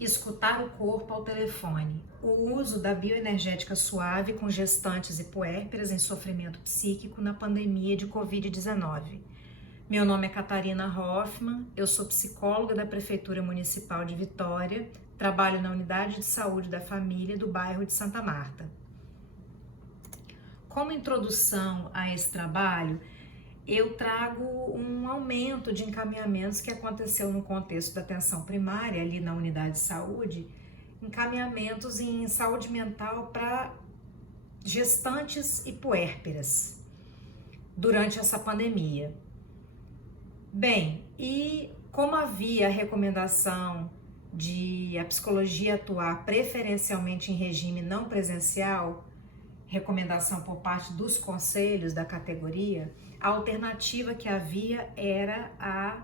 Escutar o corpo ao telefone. O uso da bioenergética suave com gestantes e puérperas em sofrimento psíquico na pandemia de Covid-19. Meu nome é Catarina Hoffmann, eu sou psicóloga da Prefeitura Municipal de Vitória, trabalho na Unidade de Saúde da Família do bairro de Santa Marta. Como introdução a esse trabalho, eu trago um aumento de encaminhamentos que aconteceu no contexto da atenção primária, ali na unidade de saúde, encaminhamentos em saúde mental para gestantes e puérperas durante essa pandemia. Bem, e como havia a recomendação de a psicologia atuar preferencialmente em regime não presencial, recomendação por parte dos conselhos da categoria, a alternativa que havia era a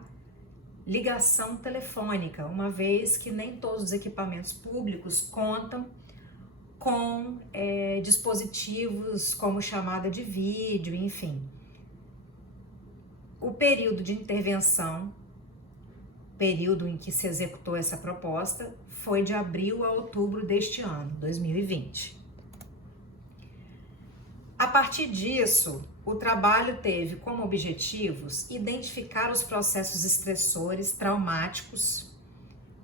ligação telefônica, uma vez que nem todos os equipamentos públicos contam com dispositivos como chamada de vídeo, enfim. O período de intervenção, período em que se executou essa proposta, foi de abril a outubro deste ano, 2020. A partir disso, o trabalho teve como objetivos identificar os processos estressores traumáticos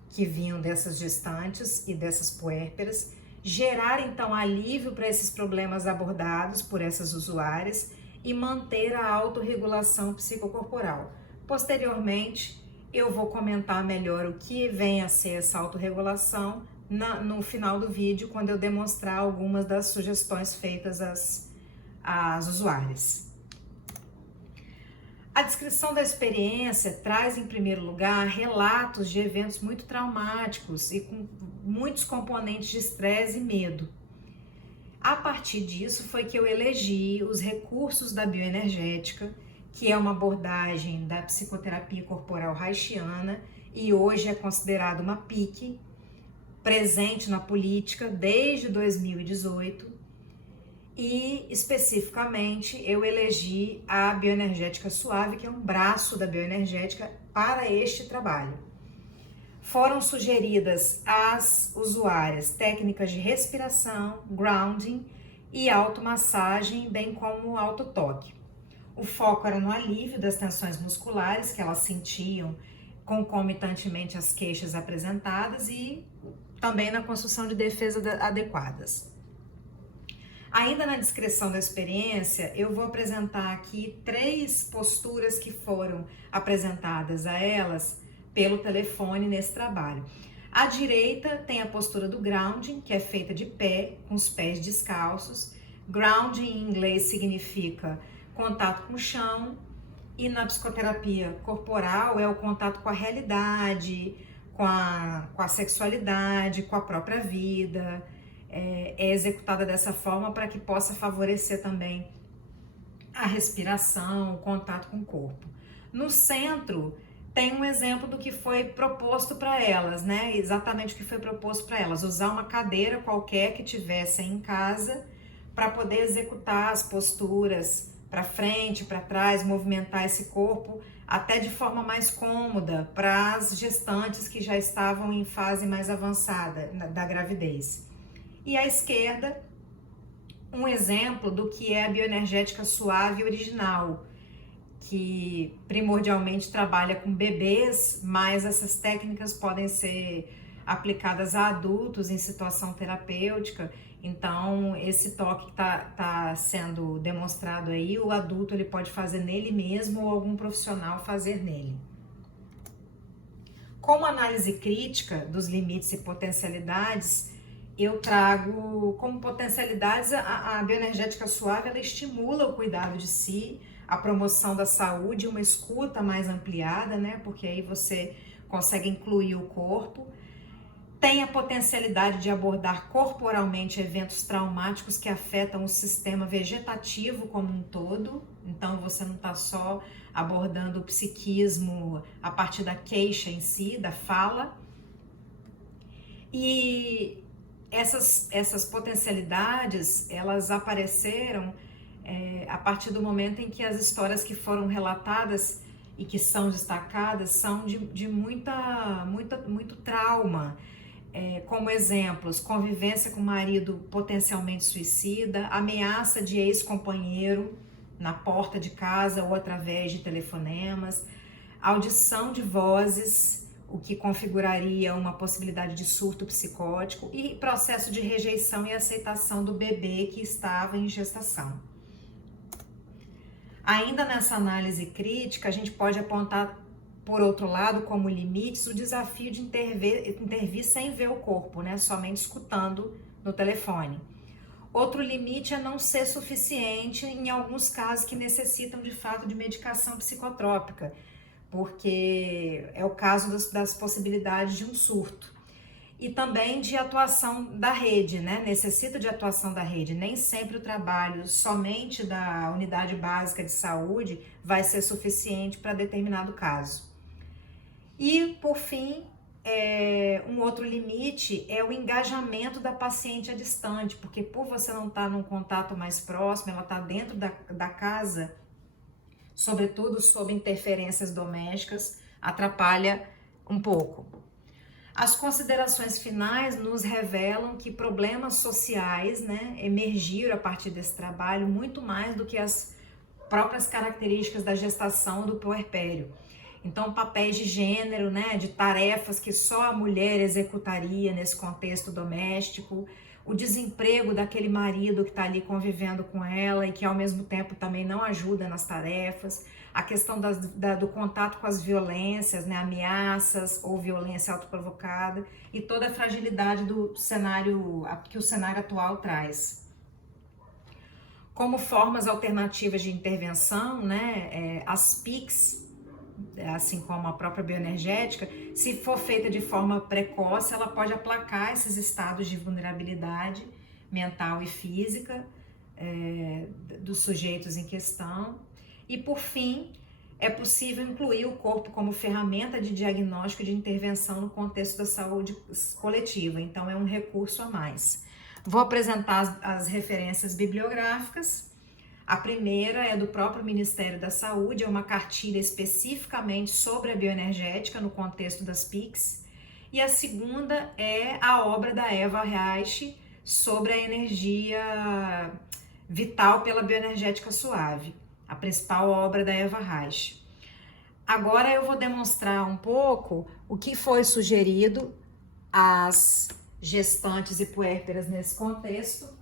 que vinham dessas gestantes e dessas puérperas, gerar então alívio para esses problemas abordados por essas usuárias e manter a autorregulação psicocorporal. Posteriormente, eu vou comentar melhor o que vem a ser essa autorregulação no final do vídeo, quando eu demonstrar algumas das sugestões feitas às usuárias. A descrição da experiência traz, em primeiro lugar, relatos de eventos muito traumáticos e com muitos componentes de estresse e medo. A partir disso foi que eu elegi os recursos da bioenergética, que é uma abordagem da psicoterapia corporal haitiana e hoje é considerada uma PIC, presente na política desde 2018. E especificamente eu elegi a bioenergética suave, que é um braço da bioenergética para este trabalho. Foram sugeridas às usuárias técnicas de respiração, grounding e automassagem, bem como autotoque. O foco era no alívio das tensões musculares que elas sentiam concomitantemente às queixas apresentadas e também na construção de defesas adequadas. Ainda na descrição da experiência, eu vou apresentar aqui 3 posturas que foram apresentadas a elas pelo telefone nesse trabalho. À direita tem a postura do grounding, que é feita de pé, com os pés descalços. Grounding em inglês significa contato com o chão, e na psicoterapia corporal é o contato com a realidade, com a sexualidade, com a própria vida. É executada dessa forma para que possa favorecer também a respiração, o contato com o corpo. No centro tem um exemplo do que foi proposto para elas, né? Exatamente o que foi proposto para elas, usar uma cadeira qualquer que tivessem em casa para poder executar as posturas para frente, para trás, movimentar esse corpo até de forma mais cômoda para as gestantes que já estavam em fase mais avançada da gravidez. E à esquerda, um exemplo do que é a bioenergética suave original, que primordialmente trabalha com bebês, mas essas técnicas podem ser aplicadas a adultos em situação terapêutica. Então, esse toque que tá sendo demonstrado aí, o adulto ele pode fazer nele mesmo ou algum profissional fazer nele. Como análise crítica dos limites e potencialidades, eu trago como potencialidades a bioenergética suave, ela estimula o cuidado de si, a promoção da saúde, uma escuta mais ampliada, né? Porque aí você consegue incluir o corpo. Tem a potencialidade de abordar corporalmente eventos traumáticos que afetam o sistema vegetativo como um todo. Então você não está só abordando o psiquismo a partir da queixa em si, da fala. E essas potencialidades, elas apareceram a partir do momento em que as histórias que foram relatadas e que são destacadas são de muito trauma. como exemplos, convivência com marido potencialmente suicida, ameaça de ex-companheiro na porta de casa ou através de telefonemas, audição de vozes, o que configuraria uma possibilidade de surto psicótico, e processo de rejeição e aceitação do bebê que estava em gestação. Ainda nessa análise crítica, a gente pode apontar, por outro lado, como limites, o desafio de intervir sem ver o corpo, né? Somente escutando no telefone. Outro limite é não ser suficiente em alguns casos que necessitam de fato de medicação psicotrópica, porque é o caso das possibilidades de um surto. E também de atuação da rede, né? Necessita de atuação da rede. Nem sempre o trabalho somente da unidade básica de saúde vai ser suficiente para determinado caso. E, por fim, um outro limite é o engajamento da paciente à distante, porque por você não estar num contato mais próximo, ela está dentro da casa, sobretudo sob interferências domésticas, atrapalha um pouco. As considerações finais nos revelam que problemas sociais, né, emergiram a partir desse trabalho muito mais do que as próprias características da gestação do puerpério. Então, papéis de gênero, né, de tarefas que só a mulher executaria nesse contexto doméstico, o desemprego daquele marido que está ali convivendo com ela e que ao mesmo tempo também não ajuda nas tarefas, a questão do contato com as violências, né, ameaças ou violência autoprovocada e toda a fragilidade do cenário que o cenário atual traz. Como formas alternativas de intervenção, né, as PICs, assim como a própria bioenergética, se for feita de forma precoce, ela pode aplacar esses estados de vulnerabilidade mental e física dos sujeitos em questão. E, por fim, é possível incluir o corpo como ferramenta de diagnóstico e de intervenção no contexto da saúde coletiva. Então, é um recurso a mais. Vou apresentar as referências bibliográficas. A primeira é do próprio Ministério da Saúde, é uma cartilha especificamente sobre a bioenergética no contexto das PICs. E a segunda é a obra da Eva Reich sobre a energia vital pela bioenergética suave, a principal obra da Eva Reich. Agora eu vou demonstrar um pouco o que foi sugerido às gestantes e puérperas nesse contexto.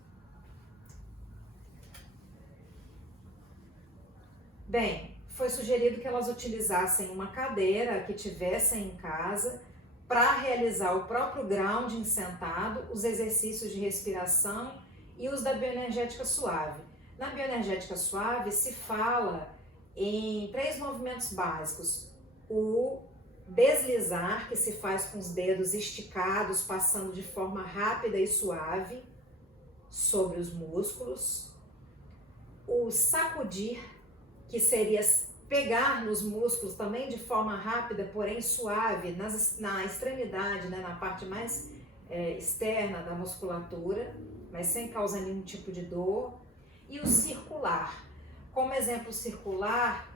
Bem, foi sugerido que elas utilizassem uma cadeira que tivessem em casa para realizar o próprio grounding sentado, os exercícios de respiração e os da bioenergética suave. Na bioenergética suave se fala em 3 movimentos básicos: o deslizar, que se faz com os dedos esticados, passando de forma rápida e suave sobre os músculos; o sacudir, que seria pegar nos músculos também de forma rápida, porém suave, na extremidade, né, na parte mais externa da musculatura, mas sem causar nenhum tipo de dor; e o circular. Como exemplo circular,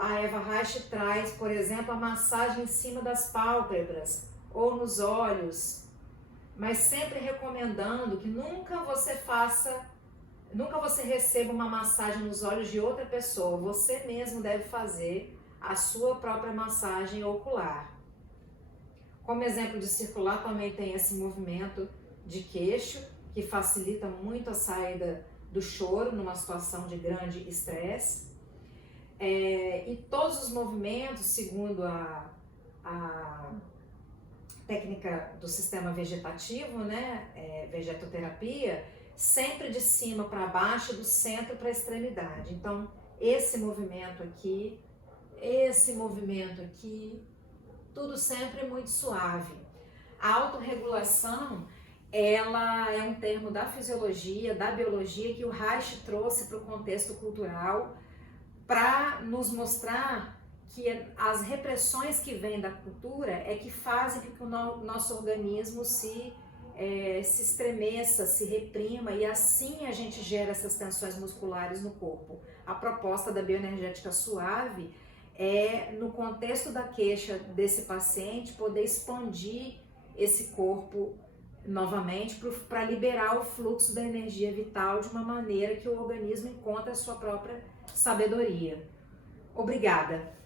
a Eva Reich traz, por exemplo, a massagem em cima das pálpebras ou nos olhos, mas sempre recomendando que nunca você receba uma massagem nos olhos de outra pessoa. Você mesmo deve fazer a sua própria massagem ocular. Como exemplo de circular, também tem esse movimento de queixo, que facilita muito a saída do choro numa situação de grande estresse. E todos os movimentos, segundo a técnica do sistema vegetativo, né, vegetoterapia, sempre de cima para baixo, do centro para a extremidade. Então, esse movimento aqui, tudo sempre muito suave. A autorregulação, ela é um termo da fisiologia, da biologia, que o Reich trouxe para o contexto cultural para nos mostrar que as repressões que vêm da cultura é que fazem com que o nosso organismo se estremeça, se reprima, e assim a gente gera essas tensões musculares no corpo. A proposta da bioenergética suave é, no contexto da queixa desse paciente, poder expandir esse corpo novamente para liberar o fluxo da energia vital de uma maneira que o organismo encontre a sua própria sabedoria. Obrigada!